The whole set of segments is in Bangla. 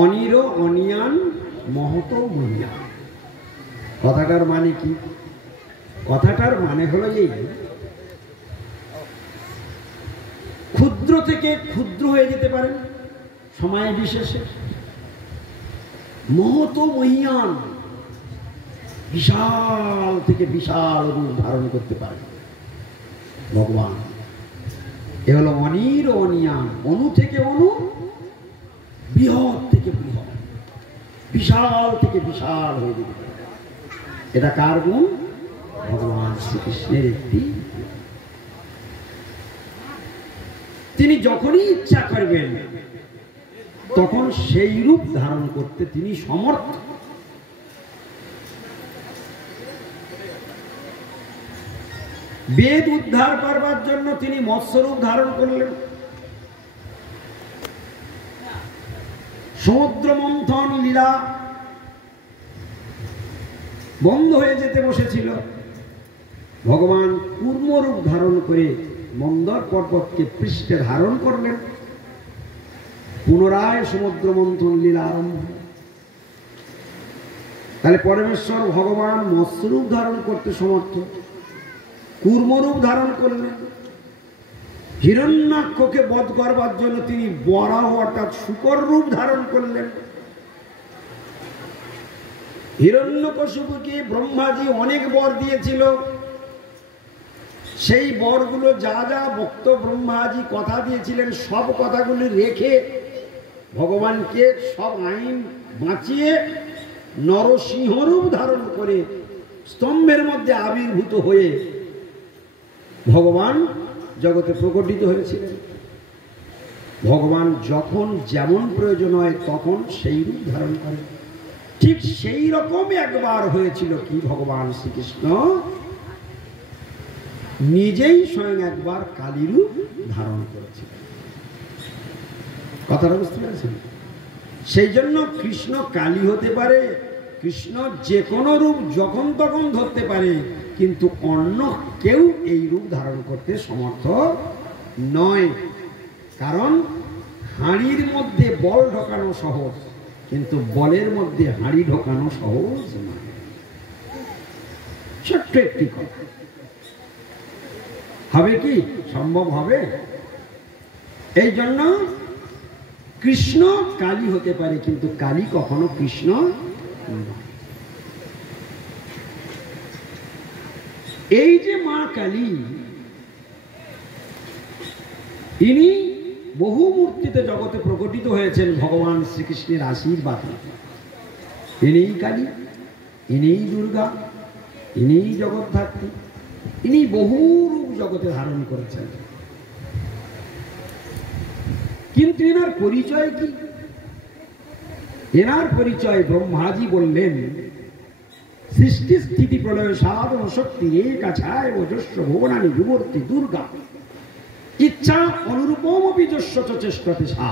অনির অনিয়ান মহত মহিয়ান। কথাটার মানে কি? কথাটার মানে হলো এই, ক্ষুদ্র থেকে ক্ষুদ্র হয়ে যেতে পারেন সময় বিশেষে, মহত মহিয়ান বিশাল থেকে বিশাল রূপ ধারণ করতে পারেন ভগবান। এ হলো অনির অনিয়ান, অনু থেকে অনু, বৃহৎ থেকে বৃহৎ, বিশাল থেকে বিশাল হয়ে যেতে পারে। এটা কার গুণ? ভগবান শ্রীকৃষ্ণের একটি। তিনি যখনই ইচ্ছা করবেন তখন সেই রূপ ধারণ করতে তিনি সমর্থ। বেদ উদ্ধার করবার জন্য তিনি মৎস্যরূপ ধারণ করলেন। সমুদ্র মন্থন লীলা বন্ধ হয়ে যেতে বসেছিল, ভগবান কূর্মরূপ ধারণ করে মন্দর পর্বতকে পৃষ্ঠে ধারণ করলেন। পুনরায় সমুদ্র মন্থন লীলা আরম্ভ। তাহলে পরমেশ্বর ভগবান মৎস্যরূপ ধারণ করতে সমর্থ, কূর্মরূপ ধারণ করলেন। হিরণ্যাক্ষকে বধ করবার জন্য তিনি বরাহ অর্থাৎ শূকর রূপ ধারণ করলেন। হিরণ্যকশিপুকে ব্রহ্মাজি অনেক বর দিয়েছিল, সেই বরগুলো যা যা ভক্ত ব্রহ্মাজি কথা দিয়েছিলেন সব কথাগুলি রেখে ভগবানকে সব আইন বাঁচিয়ে নরসিংহরূপ ধারণ করে স্তম্ভের মধ্যে আবির্ভূত হয়ে ভগবান জগতে প্রকটিত হয়েছিলেন। ভগবান যখন যেমন প্রয়োজন হয় তখন সেই রূপ ধারণ করেন। ঠিক সেই রকম একবার হয়েছিল কি, ভগবান শ্রীকৃষ্ণ নিজেই স্বয়ং একবার কালী রূপ ধারণ করেছিলেন। কথাটা বুঝতে পেরেছেন? সেই জন্য কৃষ্ণ কালী হতে পারে, কৃষ্ণ যে কোনো রূপ যখন তখন ধরতে পারে, কিন্তু অন্য কেউ এই রূপ ধারণ করতে সমর্থ নয়। কারণ হাঁড়ির মধ্যে বল ঢোকানো সহজ, কিন্তু বলের মধ্যে হাঁড়ি ঢোকানো সহজ নয়। ছোট্ট একটি কথা, হবে কি? সম্ভব হবে? এই জন্য কৃষ্ণ কালী হতে পারে, কিন্তু কালী কখনো কৃষ্ণ নয়। এই যে মা কালী, ইনি বহু মূর্তিতে জগতে প্রকটিত হয়েছেন ভগবান শ্রীকৃষ্ণের আশীর্বাদে। ইনিই কালী, ইনিই দুর্গা, ইনিই জগদ্ধাত্রী, ইনি বহু রূপ জগতে ধারণ করেছেন। কিন্তু এনার পরিচয় কি? এনার পরিচয় ব্রহ্মাজি বললেন, সৃষ্টি স্থিতি প্রলয় সাধন শক্তি একাছায় ওজস্ব ভুবনানি বিবর্তি দুর্গা ইচ্ছা অনুরূপমপি যস্য চ চেষ্টতে সা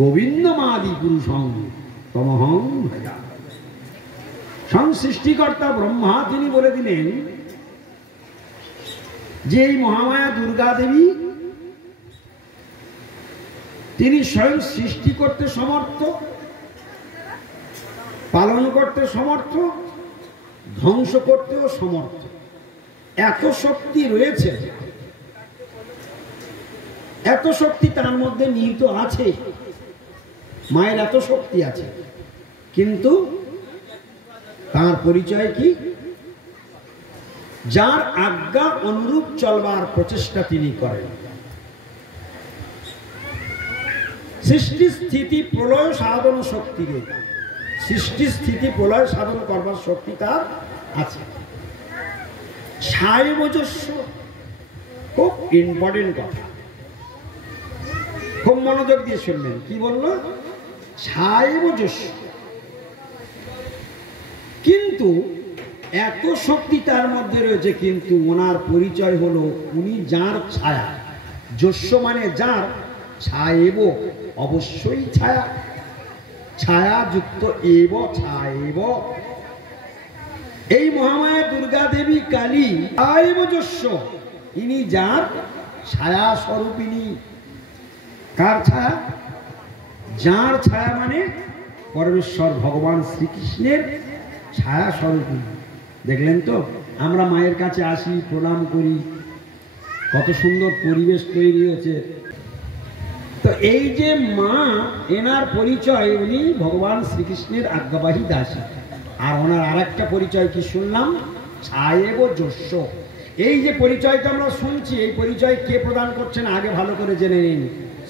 গোবিন্দমাদি পুরুষং তমহং ভজামি। সংসৃষ্টিকর্তা ব্রহ্মা তিনি বলে দিলেন যে এই মহামায়া দুর্গা দেবী তিনি স্বয়ং সৃষ্টি করতে সমর্থ, পালন করতে সমর্থ, ধ্বংস করতেও সমর্থ। এত শক্তি রয়েছে, এত শক্তি তার মধ্যে নিহিত আছে। মায়ের এত শক্তি আছে, কিন্তু তার পরিচয় কি? যার আজ্ঞা অনুরূপ চলবার প্রচেষ্টা তিনি করেন। সৃষ্টি স্থিতি প্রলয় সাধন শক্তি, সৃষ্টি স্থিতি প্রলয় সাধন করবার শক্তি তার আছে। ছায়বজস্ব, খুব ইম্পর্টেন্ট কথা, খুব মনোযোগ দিয়ে শুনবেন। কি বললো? ছায়বজস্ব। কিন্তু এত শক্তি তার মধ্যে রয়েছে, কিন্তু ওনার পরিচয় হলো উনি যার ছায়া। যস্য মানে যার, ছায়েব অবশ্যই ছায়া, ছায়াযুক্ত এব ছায়েব। এই মহামায়া দুর্গা দেবী কালী ছায়েবজস্য, ইনি যার ছায়া স্বরূপিনী। কার ছায়া? যার ছায়া মানে পরমেশ্বর ভগবান শ্রীকৃষ্ণের ছায়া স্বরূপ। দেখলেন তো, আমরা মায়ের কাছে আসি, প্রণাম করি, কত সুন্দর পরিবেশ তৈরি হয়েছে। তো এই যে মা, এনার পরিচয় উনি ভগবান শ্রীকৃষ্ণের আজ্ঞাবাহী দাসী। আর ওনার আর একটা পরিচয় কি শুনলাম, ছায়েব যস্য। এই যে পরিচয়টা আমরা শুনছি, এই পরিচয় কে প্রদান করছেন আগে ভালো করে জেনে নিন।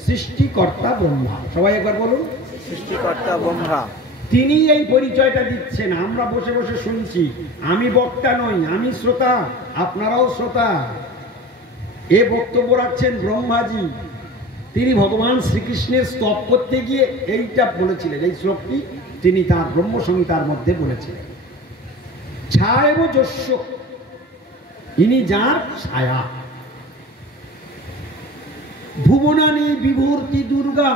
সৃষ্টিকর্তা ব্রহ্মা। সবাই একবার বলুন, সৃষ্টিকর্তা ব্রহ্মা। তিনি এই পরিচয়টা দিচ্ছেন। আমরা বসে বসে শুনছি। আমি বক্তা নই, আমি শ্রোতা, আপনারাও শ্রোতা। এ বক্তব্য রাখছেন ব্রহ্মাজি। তিনি ভগবান শ্রীকৃষ্ণের স্তব করতে গিয়ে এইটা বলেছিলেন, এই শ্লোকটি তিনি তার ব্রহ্মসংহিতার মধ্যে বলেছিলেন। ছায়েব যস্য, ইনি যার ছায়া। ভুবনানি বিভর্তি দুর্গা,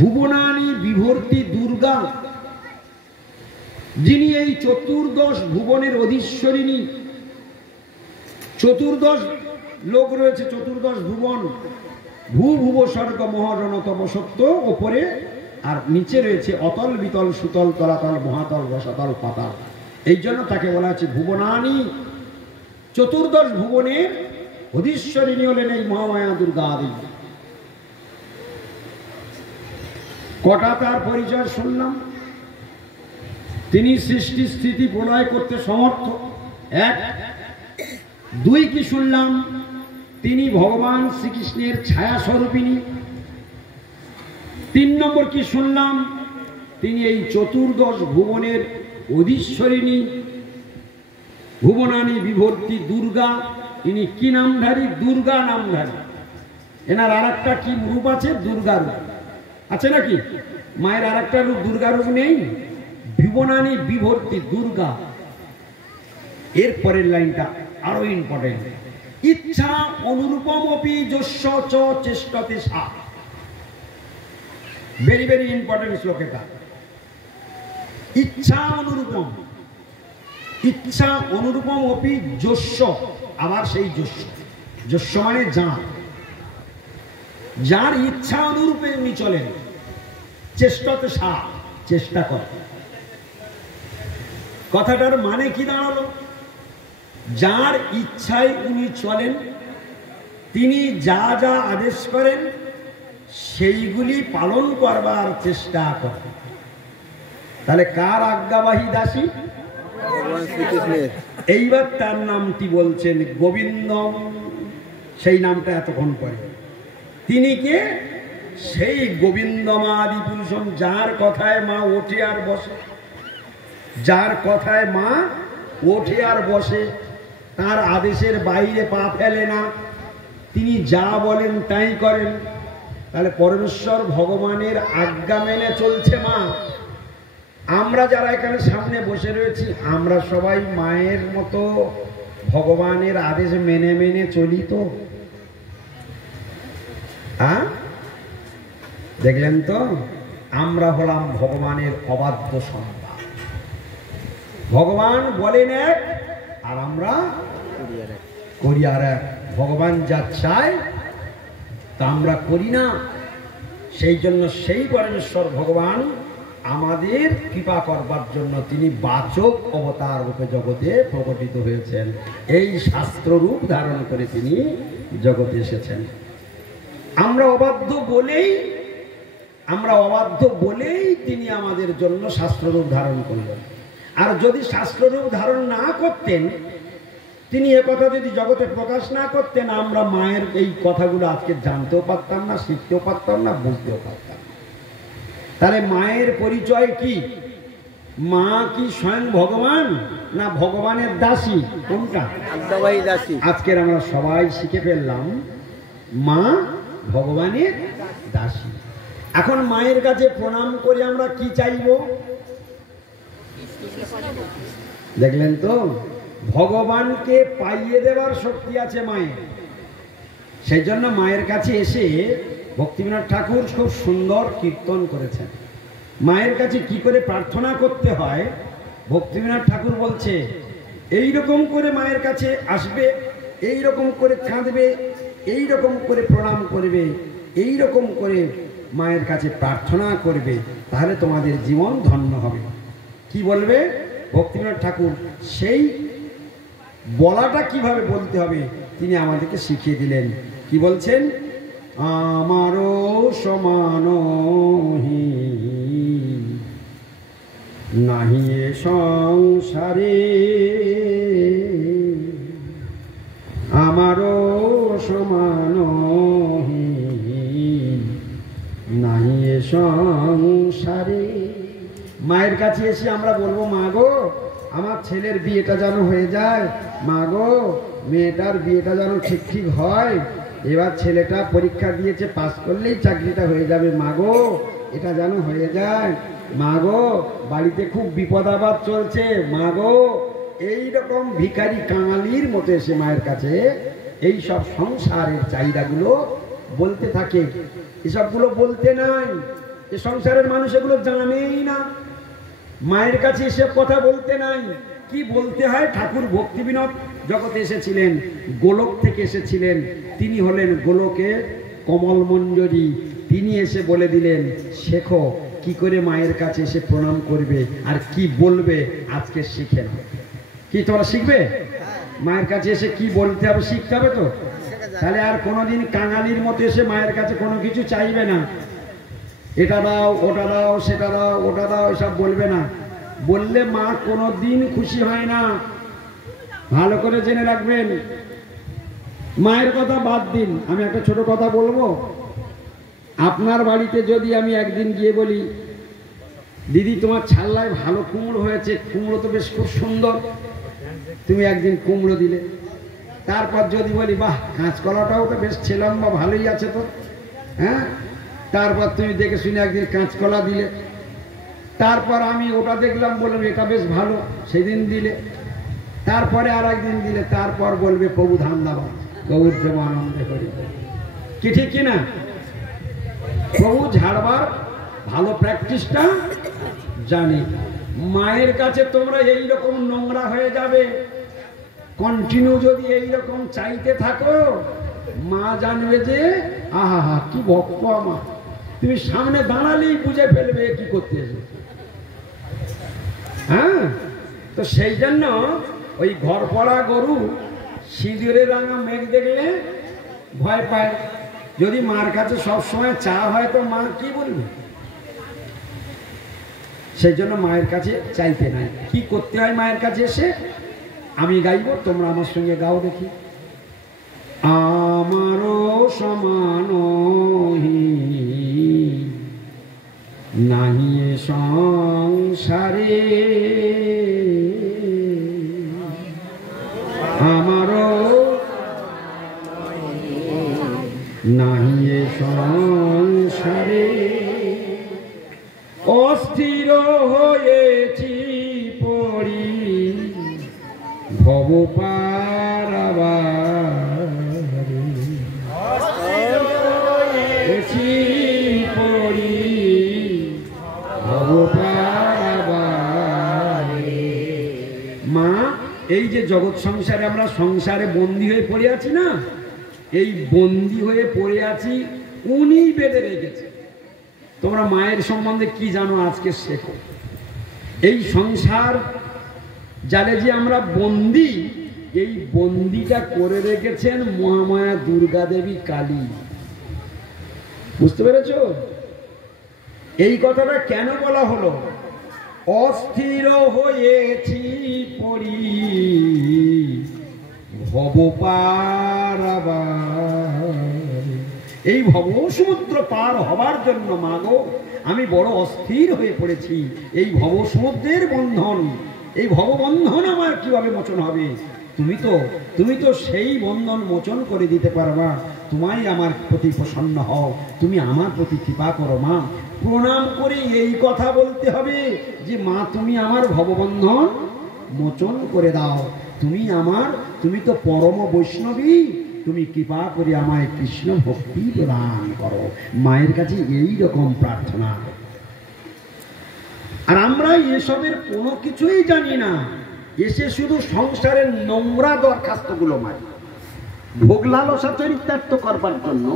ভুবনানি বিভর্তি দুর্গা, যিনি এই চতুর্দশ ভুবনের অধীশ্বরিণী। চতুর্দশ লোক রয়েছে, চতুর্দশ ভুবন। ভূ ভুব স্বর্গ মহাজনতম সত্য ওপরে, আর নিচে রয়েছে অতল বিতল সুতল তলাতল মহাতল রসাতল পাতাল। এই জন্য তাকে বলা হচ্ছে ভুবনানি। চতুর্দশ ভুবনের অধীশ্বরিণী হলেন এই মহামায়া দুর্গা দেবী। কটা তার পরিচয় শুনলাম। তিনি সৃষ্টি স্থিতি প্রলয় করতে সমর্থ, এক। দুই কি শুনলাম, তিনি ভগবান শ্রীকৃষ্ণের ছায়া স্বরূপিণী। তিন নম্বর কি শুনলাম, তিনি এই চতুর্দশ ভুবনের অধীশ্বরিণী। ভুবনানি বিভর্তি দুর্গা, ইনি কি নামধারী, দুর্গা নামধারী। এনার আর একটা কি রূপ আছে, দুর্গা রূপ আছে নাকি? মায়ের আর একটা রূপ দুর্গা রূপ নেই? ভুবনানি বিভর্তি দুর্গা। এর পরের লাইনটা আরো ইম্পর্টেন্ট। ইচ্ছা অনুরূপমপি যস্য চ চেষ্টতে সা। ভেরি ভেরি ইম্পর্টেন্ট শ্লোক এটা। ইচ্ছা অনুরূপম, ইচ্ছা অনুরূপম অপি যস্য, আবার সেই যস্য। যস্য মানে যার, যার ইচ্ছা অনুরূপে উনি চলেন। চেষ্টতে সা, চেষ্টা করে। কথাটার মানে কি দাঁড়ালো? যার ইচ্ছায় উনি চলেন, তিনি যা যা আদেশ করেন সেইগুলি পালন করবার চেষ্টা করেন। তাহলে কার আজ্ঞাবাহী দাসী? ভগবান শ্রীকৃষ্ণের। এইবার তার নামটি বলছেন গোবিন্দম। সেই নামটা এতক্ষণ পরে। তিনি কে? সেই গোবিন্দমাদি পুরুষম, যার কথায় মা ওঠে আর বসে, যার কথায় মা ওঠে আর বসে, তার আদেশের বাইরে পা ফেলে না, তিনি যা বলেন তাই করেন। তাহলে পরমেশ্বর ভগবানের আজ্ঞা মেনে চলছে মা। আমরা যারা এখানে সামনে বসে রয়েছি, আমরা সবাই মায়ের মতো ভগবানের আদেশ মেনে মেনে চলি তো? হ্যাঁ, দেখলেন তো, আমরা হলাম ভগবানের অবাধ্য সন্তান। ভগবান বলেন এক, আর আমরা করি আর এক। ভগবান যা চায় তা আমরা করি না। সেই জন্য সেই পরমেশ্বর ভগবান আমাদের কৃপা করবার জন্য তিনি বাচক অবতার রূপে জগতে প্রকটিত হয়েছেন। এই শাস্ত্র রূপ ধারণ করে তিনি জগতে এসেছেন। আমরা অবাধ্য বলেই তিনি আমাদের জন্য শাস্ত্ররূপ ধারণ করলেন। আর যদি শাস্ত্ররূপ ধারণ না করতেন, তিনি একথা যদি জগতে প্রকাশ না করতেন, আমরা মায়ের এই কথাগুলো আজকে জানতেও পারতাম না, শিখতেও পারতাম না, বুঝতেও পারতাম না। তাহলে মায়ের পরিচয় কি? মা কি স্বয়ং ভগবান, না ভগবানের দাসী? কোনটা? আজ্ঞাবাহী দাসী। আজকের আমরা সবাই শিখে ফেললাম মা ভগবানের দাসী। এখন মায়ের কাছে প্রণাম করে আমরা কি চাইব? দেখলেন তো, ভগবানকে পাইয়ে দেওয়ার শক্তি আছে মায়ের। সেই জন্য মায়ের কাছে এসে ভক্তিবিনোদ ঠাকুর খুব সুন্দর কীর্তন করেছেন। মায়ের কাছে কি করে প্রার্থনা করতে হয় ভক্তিবিনোদ ঠাকুর বলছে। এই রকম করে মায়ের কাছে আসবে, এই রকম করে কাঁদবে, এই রকম করে প্রণাম করবে, এই রকম করে মায়ের কাছে প্রার্থনা করবে, তাহলে তোমাদের জীবন ধন্য হবে। কি বলবে ভক্তিবিনোদ ঠাকুর? সেই বলাটা কিভাবে বলতে হবে তিনি আমাদেরকে শিখিয়ে দিলেন। কি বলছেন? আমারও সমান নাহি এ সংসারে, আমারও সমান নাহি এ সংসারে। মায়ের কাছে এসে আমরা বলবো, মা গো আমার ছেলের বিয়েটা যেন হয়ে যায়, মা গো মেয়েটার বিয়েটা যেন ঠিক ঠিক হয়, এবার ছেলেটা পরীক্ষা দিয়েছে পাস করলেই চাকরিটা হয়ে যাবে, মা গো এটা যেন হয়ে যায়, মা গো বাড়িতে খুব বিপদ আপদ চলছে, মা গো। এইরকম ভিখারি কাঙালির মতো এসে মায়ের কাছে এই সব সংসারের চাহিদাগুলো বলতে থাকে। এসবগুলো বলতে নাই, এ সংসারের মানুষ এগুলো জানেই না। মায়ের কাছে এসব কথা বলতে নাই। কি বলতে হয়? ঠাকুর ভক্তিবিনোদ জগতে এসেছিলেন, গোলক থেকে এসেছিলেন, তিনি হলেন গোলকের কমল মঞ্জরি। তিনি এসে বলে দিলেন, শেখো কি করে মায়ের কাছে এসে প্রণাম করবে আর কি বলবে, আজকে শিখে নাও। কি তোমরা শিখবে? মায়ের কাছে এসে কি বলতে হবে শিখতে হবে তো। তাহলে আর কোনোদিন কাঙালির মতো এসে মায়ের কাছে কোনো কিছু চাইবে না, এটা দাও ওটা দাও সেটা দাও ওটা দাও এসব বলবে না। বললে মা কোনো দিন খুশি হয় না, ভালো করে জেনে রাখবেন। মায়ের কথা বাদ দিন, আমি একটা ছোট কথা বলবো। আপনার বাড়িতে যদি আমি একদিন গিয়ে বলি, দিদি তোমার ছাল্লায় ভালো কুমড়ো হয়েছে, কুমড়ো তো বেশ খুব সুন্দর, তুমি একদিন কুমড়ো দিলে। তারপর যদি বলি, বাহ কাঁচকলাটাও তো বেশ ছিলাম বা ভালোই আছে তো, হ্যাঁ, তারপর তুমি দেখে শুনে একদিন কাঁচকলা দিলে। তারপর আমি ওটা দেখলাম, বললাম এটা বেশ ভালো, সেদিন দিলে। তারপরে আর একদিন দিলে, তারপর বলবে প্রভু ধান দাও, গৌর প্রেম আনন্দে করি। কি ঠিক কিনা? প্রভু ঝাড়বার ভালো প্র্যাকটিসটা জানি। মায়ের কাছে তোমরা এইরকম নোংরা হয়ে যাবে, কন্টিনিউ যদি এইরকম চাইতে থাকো, মা জানবে যে আহা হা কি ভক্ত আমার। তুমি সামনে দাঁড়ালেই বুঝে ফেলবে কি করতে এসেছে। হ্যাঁ, তো সেই জন্য ওই ঘর পড়া গরু সিঁদুরে রাঙা মেঘ দেখলে ভয় পায়। যদি মার কাছে সবসময় চা হয় তো মা কি বলবে? সেই জন্য মায়ের কাছে চাইতে নাই। কি করতে হয় মায়ের কাছে এসে? আমি গাইবো, তোমরা আমার সঙ্গে গাও দেখি। আমারও সমান নাহি এ সংসারে, আমারও নাহি এ সংসারে, অস্থির হয়েছি পড়ি ভব পারাবারে, পড়ি ভব পারাবারে। মা, এই যে জগৎ সংসারে আমরা সংসারে বন্দী হয়ে পড়ে আছি না, এই বন্দী হয়ে পড়ে আছি উনি বেঁধে রেখেছে। তোমরা মায়ের সম্বন্ধে কি জানো আজকে শেখো। এই সংসার জালে যে আমরা বন্দী, এই বন্দিটা করে রেখেছেন মহামায়া দুর্গা দেবী কালী। বুঝতে পেরেছ? এই কথাটা কেন বলা হলো? অস্থির হয়েছি পড়ি ভব পারাবারে। এই ভব সমুদ্র পার হবার জন্য মা গো আমি বড় অস্থির হয়ে পড়েছি। এই ভব সমুদ্রের বন্ধন, এই ভববন্ধন আমার কিভাবে মোচন হবে? তুমি তো সেই বন্ধন মোচন করে দিতে পারবা। তোমাই আমার প্রতি প্রসন্ন হও, তুমি আমার প্রতি কৃপা করো মা। প্রণাম করে এই কথা বলতে হবে যে মা তুমি আমার ভববন্ধন মোচন করে দাও, তুমি তো পরম বৈষ্ণবী, তুমি কৃপা করে আমায় কৃষ্ণ ভক্তি প্রদান করো। মায়ের কাছে এই রকম প্রার্থনা। আর আমরা এসবের কোনো কিছুই জানি না, এসে শুধু সংসারের নোংরা দরখাস্তগুলো মারি। ভোগ লালসা চরিতার্থ করবার জন্য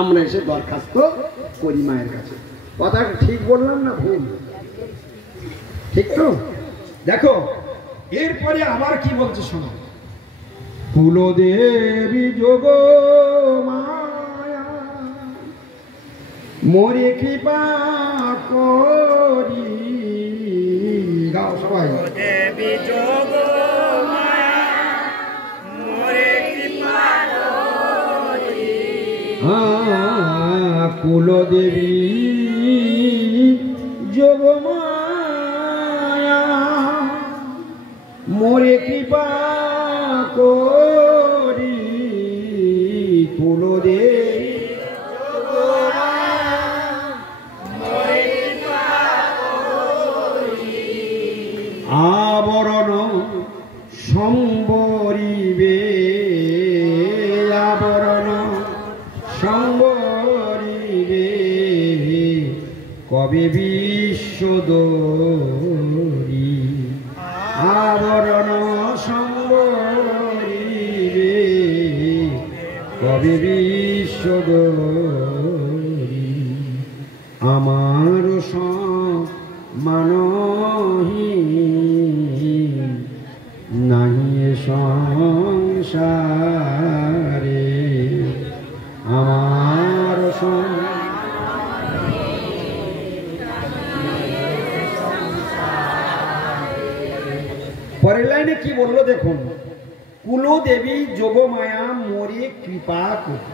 আমরা এসে দরখাস্ত করি মায়ের কাছে। কথা ঠিক বললাম না ভুল? ঠিক তো? দেখো এরপরে আবার কি বলছে শোনো। কুলদেবী যোগ মায়া মোরে কৃপা করি। গাও সবাই। দেবী যোগ মায়া মোরে কৃপা করি। কুলদেবী যোগ মায়া মোরে কৃপা করি। কুলদেবী আবরণ সম্বরিবে, আবরণ সম্বরিবে কবে বিশ্বদরি। আবরণ সম্বরিবে কবে বিশ্বদরি। আমার মানহীন নাহি সংসারে, আমার পরের লাইনে কি বললো দেখুন। কুলদেবী যোগমায়া মোরে কৃপা করি।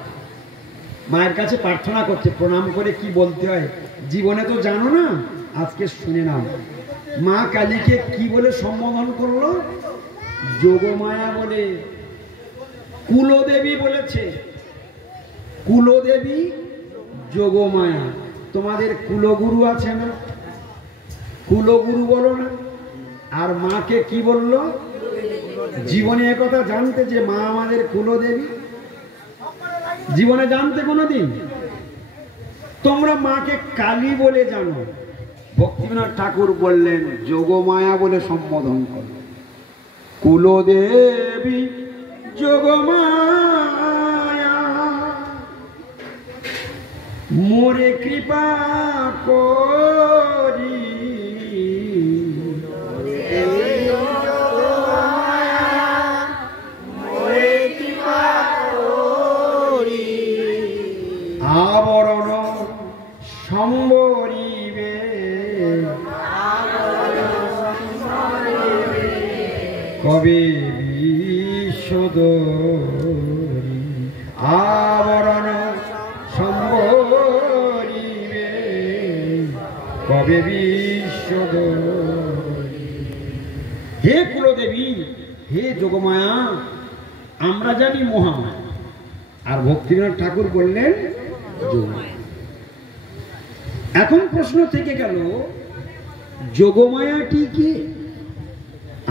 মায়ের কাছে প্রার্থনা করছে, প্রণাম করে কি বলতে হয় জীবনে তো জানো না, আজকে শুনে নাও। মা কালীকে কি বলে সম্বোধন করলো? যোগমায়া বলে। কুলদেবী বলেছে, কুলদেবী যোগমায়া। তোমাদের কুলগুরু আছে না? কুলগুরু বলো না? আর মাকে কি বললো? জীবনে একথা জানতে যে মা আমাদের কুলদেবী? জীবনে জানতে কোনোদিন? তোমরা মাকে কালী বলে জানো, ভক্তিবিনোদ ঠাকুর বললেন যোগমায়া বলে সম্বোধন করো। কুলদেবী যোগমায়া মোরে কৃপা করি। আবরণ সম্বরিবে কবে বিশ্বদরি। আবরণ সম্বরিবে কবে বিশ্বদরি। হে কুলদেবী, হে যোগমায়া, আমরা জানি মহামায়া, আর ভক্তিবিনোদ ঠাকুর বললেন যোগমায়া। এখন প্রশ্ন থেকে গেল যোগমায়াটি কি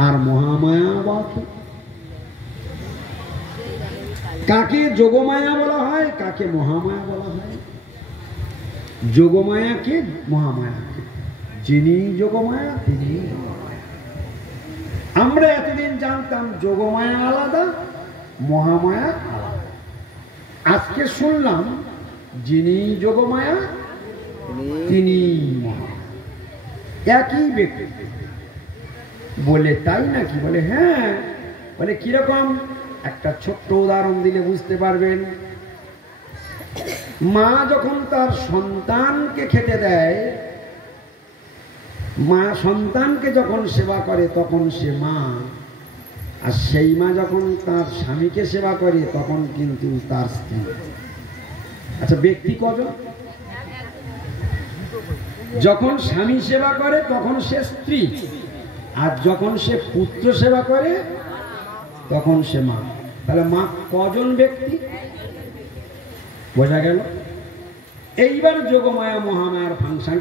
আর মহামায়া বা কি? কাকে যোগমায়া বলা হয়, কাকে মহামায়া বলা হয়? যোগমায়া কে, মহামায়া কে? যিনি যোগমায়া তিনি মহামায়া। আমরা এতদিন জানতাম যোগমায়া আলাদা, মহামায়া আলাদা। আজকে শুনলাম যিনি যোগমায়া তিনি মহামায়া, একই ব্যক্তি। বলে তাই নাকি? বলে হ্যাঁ। বলে কিরকম? একটা ছোট্ট উদাহরণ দিলে বুঝতে পারবেন। মা যখন তার সন্তানকে খেতে দেয়, মা সন্তানকে যখন সেবা করে তখন সে মা, আর সেই মা যখন তার স্বামীকে সেবা করে তখন কিন্তু তার স্ত্রী। আচ্ছা ব্যক্তি কজন? যখন স্বামী সেবা করে তখন সে স্ত্রী, আর যখন সে পুত্র সেবা করে তখন সে মা। তাহলে মা কজন ব্যক্তি? বোঝা গেল? এইবার যোগমায়া মহামায়ার ফাংশন